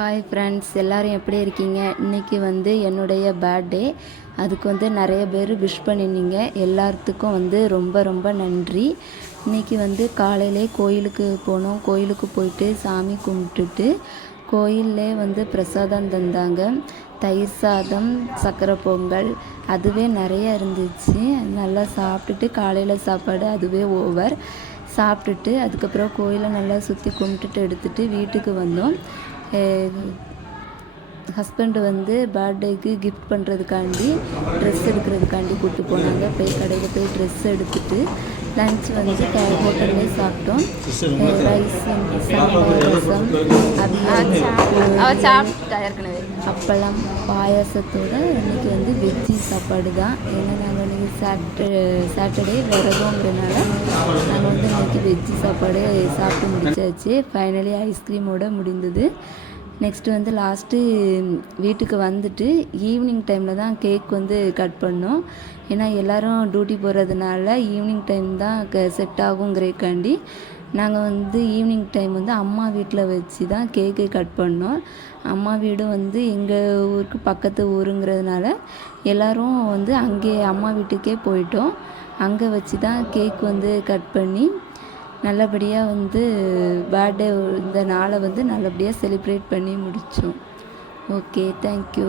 Hi friends, எல்லோரும் எப்படி இருக்கீங்க? இன்றைக்கி என்னுடைய பர்த்டே. அதுக்கு நிறைய பேர் விஷ் பண்ணியிருந்தீங்க. எல்லாத்துக்கும் ரொம்ப ரொம்ப நன்றி. இன்றைக்கி காலையிலே கோயிலுக்கு போனோம். கோயிலுக்கு போயிட்டு சாமி கும்பிட்டுட்டு கோயிலே பிரசாதம் தந்தாங்க. தயிர் சாதம், சக்கரை பொங்கல், அதுவே நிறைய இருந்துச்சு. நல்லா சாப்பிட்டுட்டு காலையில் சாப்பாடு அதுவே ஓவர். சாப்பிட்டுட்டு அதுக்கப்புறம் கோயிலை நல்லா சுற்றி கும்பிட்டுட்டு எடுத்துகிட்டு வீட்டுக்கு வந்தோம். ஹஸ்பண்டு பர்த்டேக்கு கிஃப்ட் பண்ணுறதுக்காண்டி ட்ரெஸ் எடுக்கிறதுக்காண்டி கூப்பிட்டு போனாங்க. போய் கடையில் போய் ட்ரெஸ் எடுத்துகிட்டு லன்ச் ஹோட்டல்லே சாப்பிட்டோம். ரைஸ், ரசம், ஏற்கனவே அப்பளம், பாயாசத்தோடு இன்றைக்கி வெஜ்ஜி சாப்பாடு தான். ஏன்னா நாங்கள் இன்றைக்கி சாட்டர்டே விரதங்கிறதுனால நாங்கள் இன்றைக்கி வெஜ்ஜி சாப்பாடு சாப்பிட்டு முடிச்சாச்சு. ஃபைனலி ஐஸ்கிரீமோடு முடிந்தது. நெக்ஸ்ட்டு லாஸ்ட்டு வீட்டுக்கு வந்துட்டு ஈவினிங் டைமில் தான் கேக் கட் பண்ணோம். ஏன்னா எல்லோரும் டியூட்டி போகிறதுனால ஈவினிங் டைம் தான் செட் ஆகுங்கிறதுக்காண்டி நாங்கள் ஈவினிங் டைம் அம்மா வீட்டில் வச்சு தான் கேக்கு கட் பண்ணோம். அம்மா வீடு எங்கள் ஊருக்கு பக்கத்து ஊருங்கிறதுனால எல்லோரும் அங்கே அம்மா வீட்டுக்கே போயிட்டோம். அங்கே வச்சு தான் கேக் கட் பண்ணி நல்லபடியாக பர்த்டே இந்த நாளை நல்லபடியாக செலிப்ரேட் பண்ணி முடித்தோம். Okay, thank you.